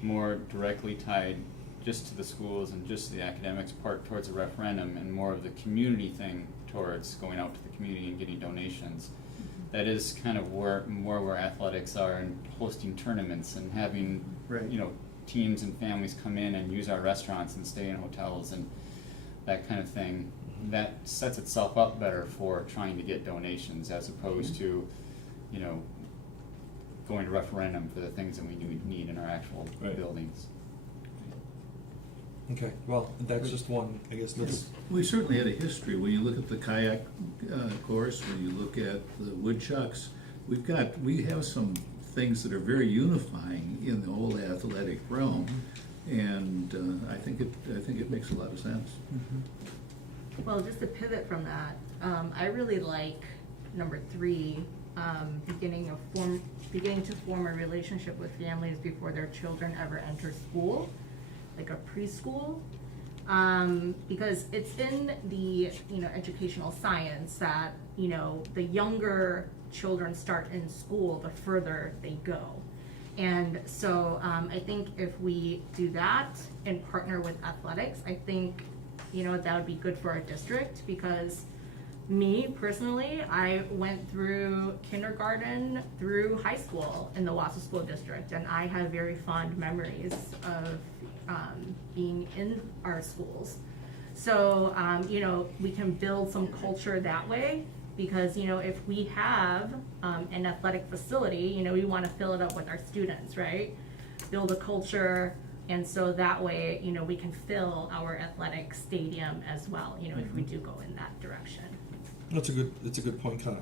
more directly tied just to the schools and just the academics part towards a referendum, and more of the community thing towards going out to the community and getting donations, that is kind of where athletics are, and hosting tournaments and having Right. teams and families come in and use our restaurants and stay in hotels and that kind of thing. That sets itself up better for trying to get donations, as opposed to going to referendum for the things that we need in our actual Right. buildings. Okay. Well, that's just one. I guess let's. We certainly had a history. When you look at the kayak course, when you look at the woodchucks, we have some things that are very unifying in the whole athletic realm, and I think it makes a lot of sense. Well, just to pivot from that, I really like number 3, beginning to form a relationship with families before their children ever enter school, like a preschool. Because it's in the, educational science that, the younger children start in school, the further they go. And so I think if we do that and partner with athletics, I think, that would be good for our district, because Me personally, I went through kindergarten through high school in the Wausau School District, and I have very fond memories of being in our schools. So, you know, we can build some culture that way, because, you know, if we have an athletic facility, you know, we want to fill it up with our students, right? Build a culture, and so that way, you know, we can fill our athletic stadium as well, you know, if we do go in that direction. That's a good point, Con.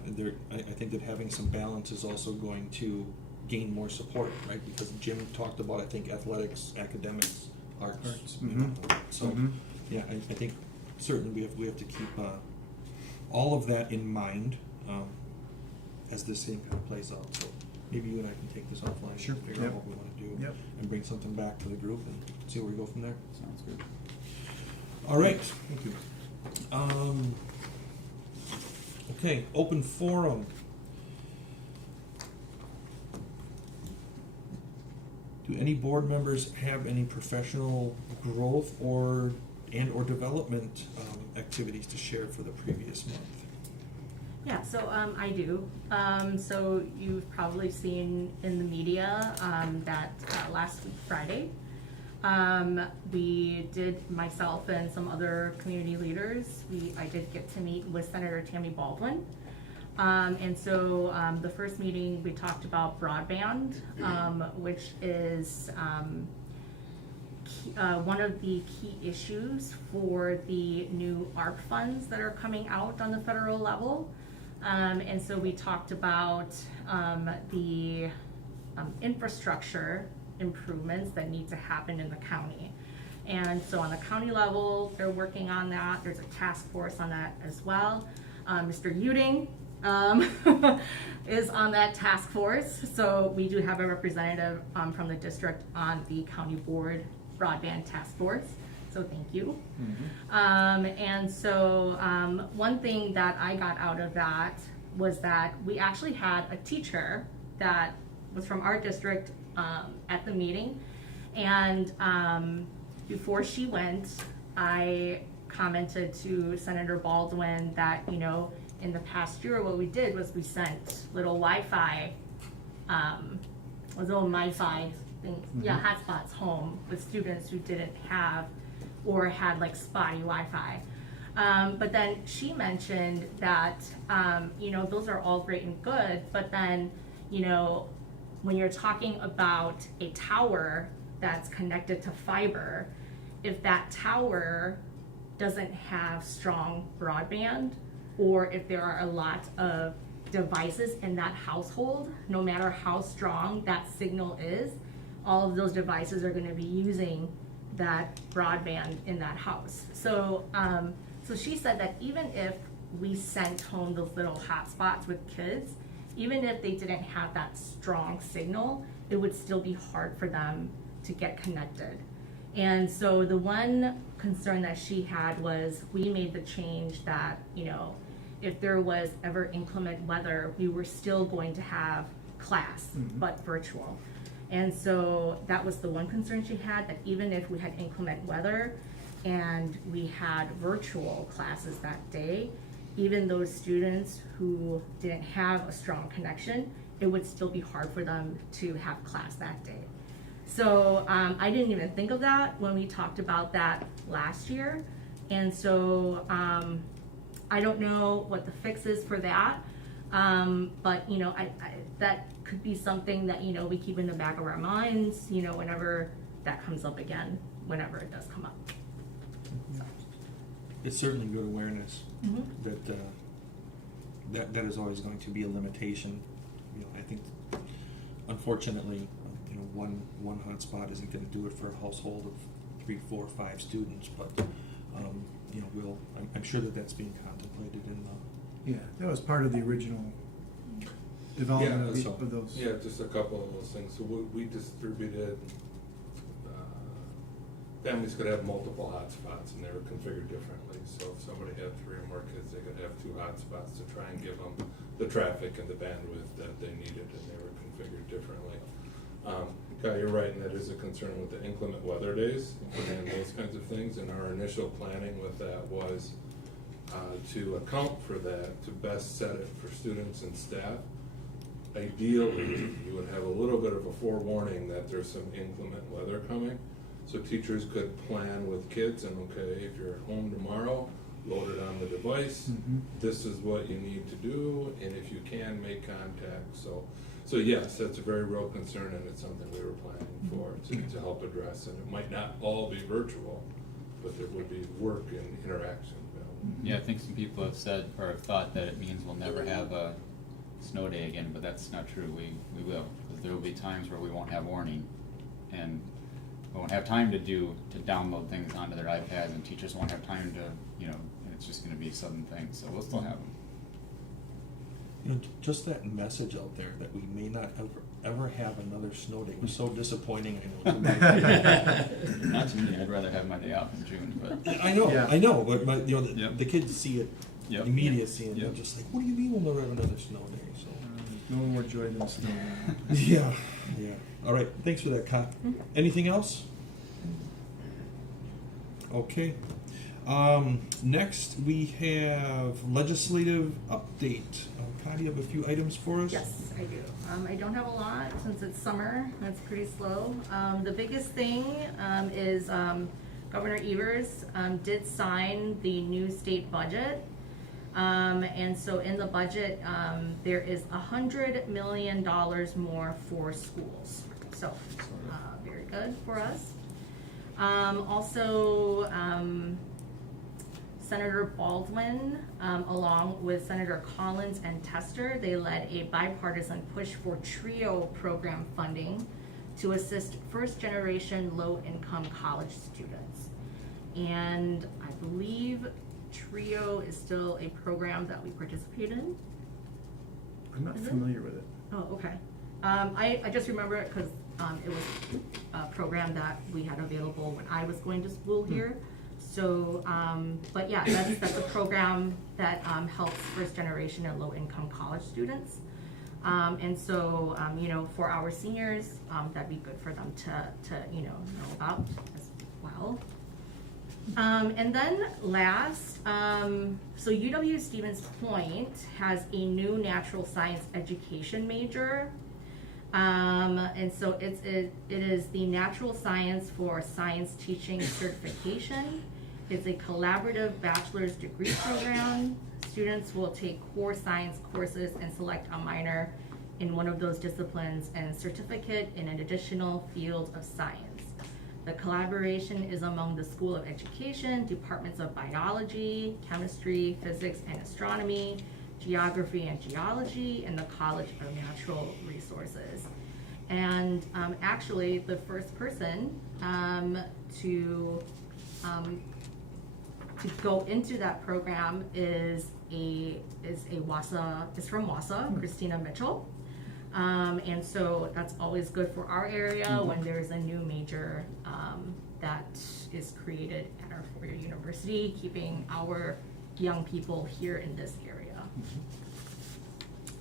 I think that having some balance is also going to gain more support, right? Because Jim talked about, I think, athletics, academics, arts. You know, so, yeah, I think certainly we have to keep all of that in mind as this thing kind of plays out. So maybe you and I can take this offline. Sure. And figure out what we want to do. Yep. And bring something back to the group and see where we go from there. Sounds good. All right. Thank you. Okay, open forum. Do any board members have any professional growth or development activities to share for the previous month? Yeah, so I do. So you've probably seen in the media that last week, Friday, we did, myself and some other community leaders, I did get to meet with Senator Tammy Baldwin. And so the first meeting, we talked about broadband, which is one of the key issues for the new ARP funds that are coming out on the federal level. And so we talked about the infrastructure improvements that need to happen in the county. And so on the county level, they're working on that. There's a task force on that as well. Mr. Uding is on that task force. So we do have a representative from the district on the county board broadband task force. So thank you. And so one thing that I got out of that was that we actually had a teacher that was from our district at the meeting. And before she went, I commented to Senator Baldwin that, you know, in the past year, what we did was we sent little Wi-Fi, little MiFi things, hotspots home with students who didn't have or had like spotty Wi-Fi. But then she mentioned that, you know, those are all great and good, but then, you know, when you're talking about a tower that's connected to fiber, if that tower doesn't have strong broadband, or if there are a lot of devices in that household, no matter how strong that signal is, all of those devices are going to be using that broadband in that house. So, so she said that even if we sent home those little hotspots with kids, even if they didn't have that strong signal, it would still be hard for them to get connected. And so the one concern that she had was we made the change that, you know, if there was ever inclement weather, we were still going to have class, but virtual. And so that was the one concern she had, that even if we had inclement weather and we had virtual classes that day, even those students who didn't have a strong connection, it would still be hard for them to have class that day. So I didn't even think of that when we talked about that last year. And so I don't know what the fix is for that, but you know, that could be something that, you know, we keep in the back of our minds, you know, whenever that comes up again, whenever it does come up. So. It's certainly good awareness that that is always going to be a limitation. You know, I think unfortunately, you know, one hotspot isn't going to do it for a household of 3, 4, 5 students, but you know, I'm sure that that's being contemplated in the. Yeah, that was part of the original development of those. Yeah, just a couple of those things. So we distributed, families could have multiple hotspots and they were configured differently. So if somebody had 3 or more kids, they could have 2 hotspots to try and give them the traffic and the bandwidth that they needed, and they were configured differently. Guy, you're right, and that is a concern with the inclement weather days and those kinds of things. And our initial planning with that was to account for that, to best set it for students and staff, ideally, you would have a little bit of a forewarning that there's some inclement weather coming. So teachers could plan with kids and, okay, if you're at home tomorrow, load it on the device. This is what you need to do, and if you can, make contact. So yes, that's a very real concern, and it's something we were planning for to help address. And it might not all be virtual, but there would be work and interaction. Yeah, I think some people have said or have thought that it means we'll never have a snow day again, but that's not true. We will, because there will be times where we won't have warning, and we won't have time to download things onto their iPads, and teachers won't have time to, and it's just going to be a sudden thing. So we'll still have them. Just that message out there that we may not ever have another snow day was so disappointing. I know. Not to me. I'd rather have my day off in June, but I know, Yeah. I know, but the kids see it Yep. immediacy, and Yep. they're just like, "What do you mean we'll never have another snow day?" So. No more joy than snow. Yeah. All right. Thanks for that, Kat. Anything else? Okay. Next we have legislative update. Kat, do you have a few items for us? Yes, I do. I don't have a lot since it's summer. That's pretty slow. The biggest thing is Governor Evers did sign the new state budget. And so in the budget, there is $100 million more for schools. So very good for us. Also, Senator Baldwin, along with Senator Collins and Tester, they led a bipartisan push for TRIO program funding to assist first-generation low-income college students. And I believe TRIO is still a program that we participate in. I'm not familiar with it. Oh, okay. I just remember it because it was a program that we had available when I was going to school here. So, but yeah, that's a program that helps first generation and low income college students. And so, for our seniors, that'd be good for them to know about as well. And then last, so UW Stevens Point has a new natural science education major. And so it is the Natural Science for Science Teaching Certification. It's a collaborative bachelor's degree program. Students will take core science courses and select a minor in one of those disciplines and a certificate in an additional field of science. The collaboration is among the School of Education, departments of biology, chemistry, physics, and astronomy, geography and geology, and the College of Natural Resources. And actually, the first person to go into that program is from Wausau, Christina Mitchell. And so that's always good for our area when there's a new major that is created at our four-year university, keeping our young people here in this area.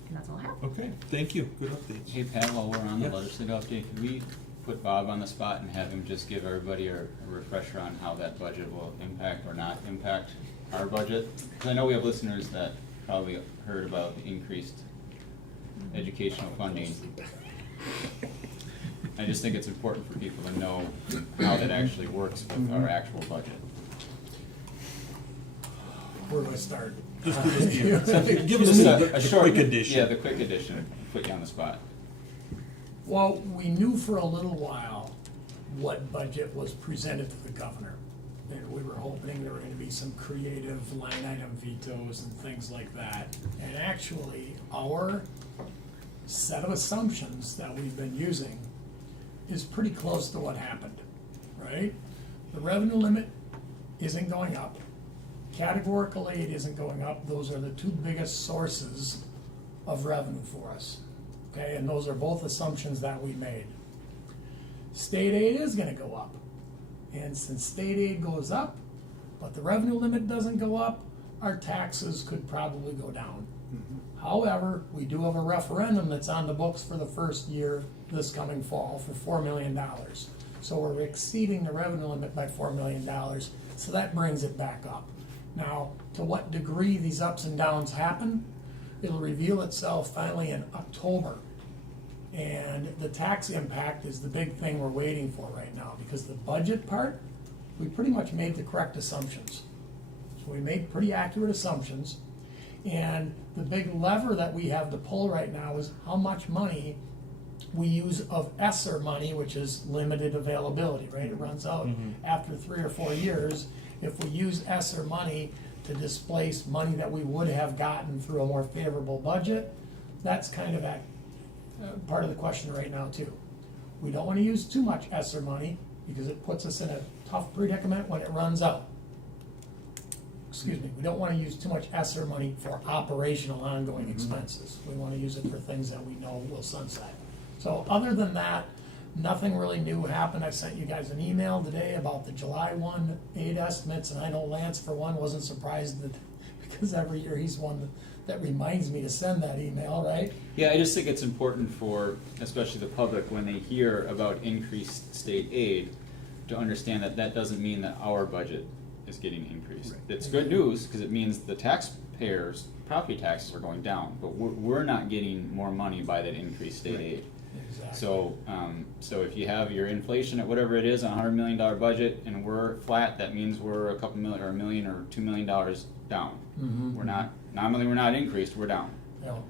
And that's all I have. Okay, thank you. Good updates. Hey Pat, while we're on the Yes. legislative update, could we put Bob on the spot and have him just give everybody a refresher on how that budget will impact or not impact our budget? Because I know we have listeners that probably heard about the increased educational funding. I just think it's important for people to know how that actually works with our actual budget. Where do I start? Just give us Just a short quick edition. Yeah, the quick edition, put you on the spot. Well, we knew for a little while what budget was presented to the governor. And we were hoping there were gonna be some creative line item vetoes and things like that. And actually, our set of assumptions that we've been using is pretty close to what happened, right? The revenue limit isn't going up. Categorical aid isn't going up. Those are the two biggest sources of revenue for us. Okay, and those are both assumptions that we made. State aid is gonna go up. And since state aid goes up, but the revenue limit doesn't go up, our taxes could probably go down. However, we do have a referendum that's on the books for the first year this coming fall for $4 million. So we're exceeding the revenue limit by $4 million, so that brings it back up. Now, to what degree these ups and downs happen, it'll reveal itself finally in October. And the tax impact is the big thing we're waiting for right now, because the budget part, we pretty much made the correct assumptions. So we made pretty accurate assumptions. And the big lever that we have to pull right now is how much money we use of ESSER money, which is limited availability, right? It runs out after 3 or 4 years. If we use ESSER money to displace money that we would have gotten through a more favorable budget, that's kind of part of the question right now too. We don't want to use too much ESSER money because it puts us in a tough predicament when it runs out. Excuse me, we don't want to use too much ESSER money for operational ongoing expenses. We want to use it for things that we know will sunset. So other than that, nothing really new happened. I sent you guys an email today about the July 1 aid estimates, and I know Lance, for one, wasn't surprised that, because every year he's one that reminds me to send that email, right? Yeah, I just think it's important for, especially the public, when they hear about increased state aid, to understand that that doesn't mean that our budget is getting increased. Right. It's good news, because it means the taxpayers' property taxes are going down, but we're not getting more money by that increased state aid. Exactly. So if you have your inflation at whatever it is, on a $100 million budget, and we're flat, that means we're a couple million, or $1 million or $2 million down. We're not, nominally we're not increased, we're down. No.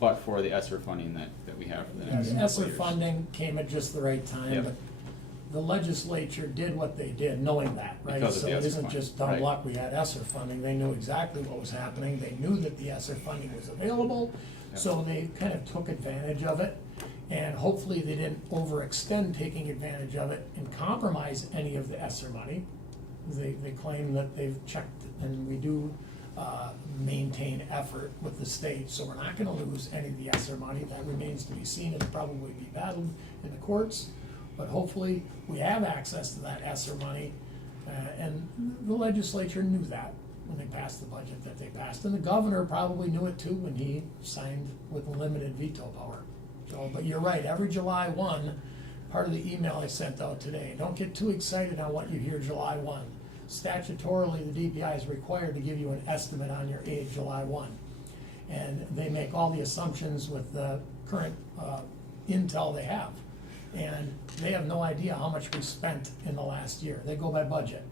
But for the ESSER funding that we have for the next The couple ESSER years. funding came at just the right time, Yep. but the legislature did what they did, knowing that, right? Because of So the it ESSER isn't funding, just dumb right. luck, we had ESSER funding, they knew exactly what was happening, they knew that the ESSER funding was available, Yep. so they kind of took advantage of it, and hopefully they didn't overextend taking advantage of it and compromise any of the ESSER money. They claim that they've checked, and we do maintain effort with the state, so we're not gonna lose any of the ESSER money. That remains to be seen, it'll probably be battled in the courts, but hopefully we have access to that ESSER money, and the legislature knew that when they passed the budget that they passed, and the governor probably knew it too when he signed with limited veto power. So, but you're right, every July 1, part of the email I sent out today, don't get too excited on what you hear July 1. Statutorily, the DPI is required to give you an estimate on your aid July 1. And they make all the assumptions with the current intel they have. And they have no idea how much we spent in the last year. They go by budget.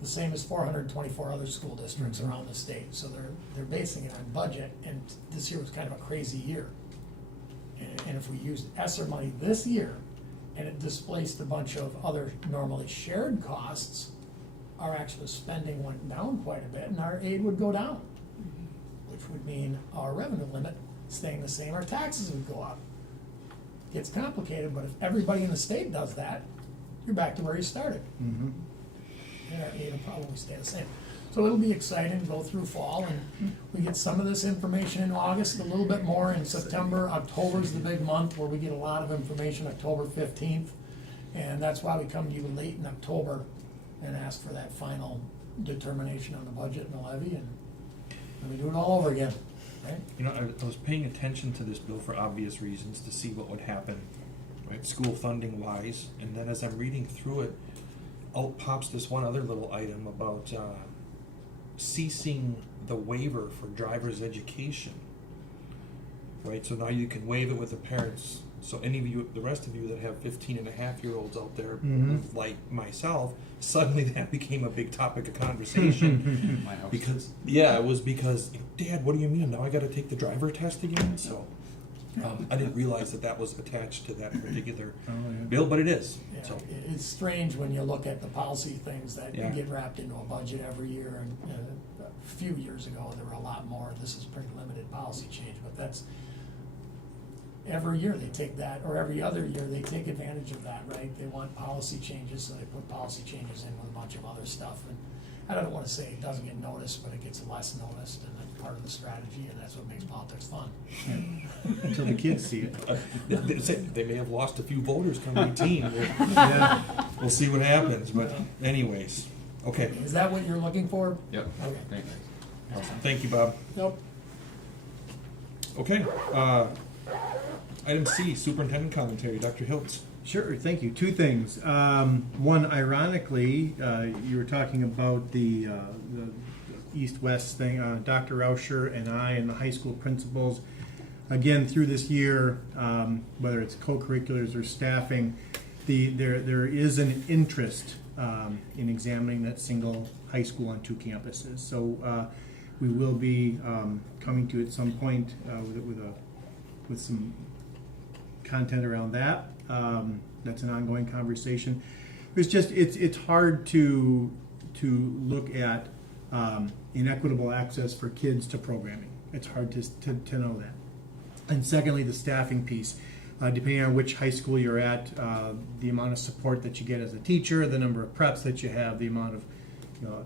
The same as 424 other school districts around the state. So they're basing it on budget, and this year was kind of a crazy year. And if we used ESSER money this year, and it displaced a bunch of other normally shared costs, our actual spending went down quite a bit, and our aid would go down, which would mean our revenue limit staying the same, our taxes would go up. Gets complicated, but if everybody in the state does that, you're back to where you started. And our aid will probably stay the same. So it'll be exciting, go through fall, and we get some of this information in August, a little bit more in September. October's the big month where we get a lot of information, October 15th. And that's why we come to you late in October and ask for that final determination on the budget and the levy, and we do it all over again, right? You know, I was paying attention to this bill for obvious reasons, to see what would happen, right, school funding wise, and then as I'm reading through it, out pops this one other little item about ceasing the waiver for driver's education, right? So now you can waive it with the parents. So any of you, the rest of you that have 15-and-a-half-year-olds out there, like myself, suddenly that became a big topic of conversation. My house. Because, it was because, Dad, what do you mean? Now I gotta take the driver test again? So, I didn't realize that was attached to that particular bill, but it is, Yeah, so. it's strange when you look at the policy things that Yeah. get wrapped into a budget every year, and a few years ago, there were a lot more. This is pretty limited policy change, but that's, every year they take that, or every other year they take advantage of that, right? They want policy changes, so they put policy changes in with a bunch of other stuff, and I don't wanna say it doesn't get noticed, but it gets less noticed, and that's part of the strategy, and that's what makes politics fun. Until the kids see it. They may have lost a few voters come 18. Yeah. We'll see what happens, but anyways, okay. Is that what you're looking for? Yep, Okay. thanks. Awesome. Thank you, Bob. Nope. Okay, Item C, Superintendent Commentary, Dr. Hiltz. Sure, thank you. Two things. One, ironically, you were talking about the East-West thing. Dr. Rauscher and I and the high school principals, again, through this year, whether it's co-curriculars or staffing, there is an interest in examining that single high school on 2 campuses. So we will be coming to at some point with some content around that. That's an ongoing conversation. It's hard to look at inequitable access for kids to programming. It's hard to know that. And secondly, the staffing piece. Depending on which high school you're at, the amount of support that you get as a teacher, the number of preps that you have, the amount of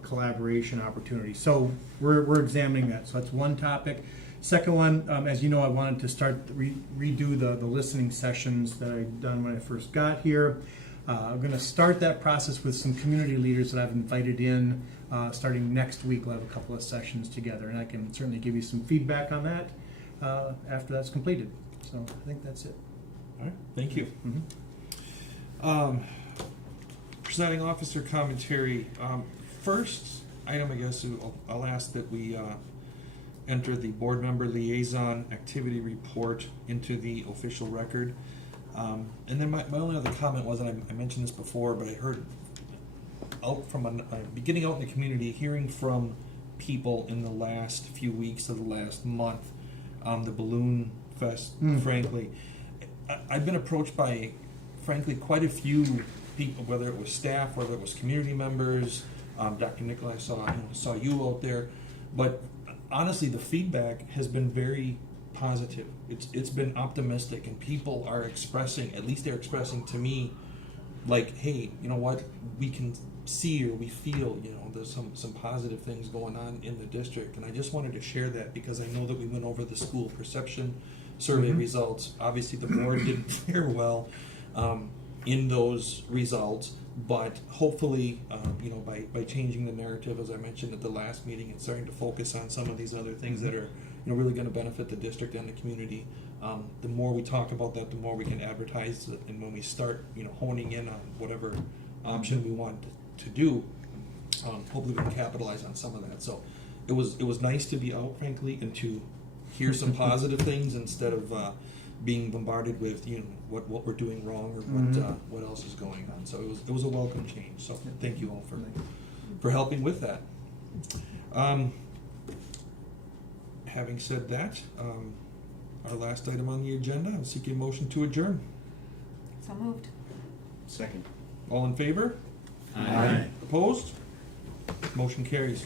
collaboration opportunities. So we're examining that. So that's one topic. Second one, as you know, I wanted to start redo the listening sessions that I'd done when I first got here. I'm going to start that process with some community leaders that I've invited in. Starting next week, we'll have a couple of sessions together, and I can certainly give you some feedback on that after that's completed. So I think that's it. All right, thank you. Presiding officer commentary. First item, I guess, I'll ask that we enter the board member liaison activity report into the official record. And then my only other comment was, and I mentioned this before, but I heard out from beginning out in the community, hearing from people in the last few weeks of the last month, the Balloon Fest, frankly. I've been approached by, frankly, quite a few people, whether it was staff, whether it was community members. Dr. Nicolai, I saw you out there, but honestly, the feedback has been very positive. It's been optimistic, and people are expressing, at least they're expressing to me, like, hey, you know what, we can see or we feel, there's some positive things going on in the district, and I just wanted to share that because I know that we went over the school perception survey results. Obviously, the board didn't fare well in those results, but hopefully, by changing the narrative, as I mentioned at the last meeting, and starting to focus on some of these other things that are really going to benefit the district and the community. The more we talk about that, the more we can advertise it, and when we start honing in on whatever option we want to do, hopefully we can capitalize on some of that. So it was nice to be out, frankly, and to hear some positive things instead of being bombarded with what we're doing wrong or what else is going on. So it was a welcome change. So thank you all for helping with that. Having said that, our last item on the agenda, I'm seeking a motion to adjourn. So moved. Second. All in favor? Aye. Opposed? Motion carries.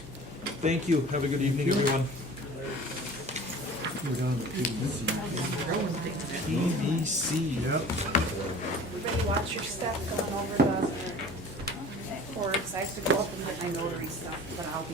Thank you. Have a good evening, everyone. PVC. Yep. Everybody watch your step going over the boards. I have to go up and get my notary stuff, but I'll be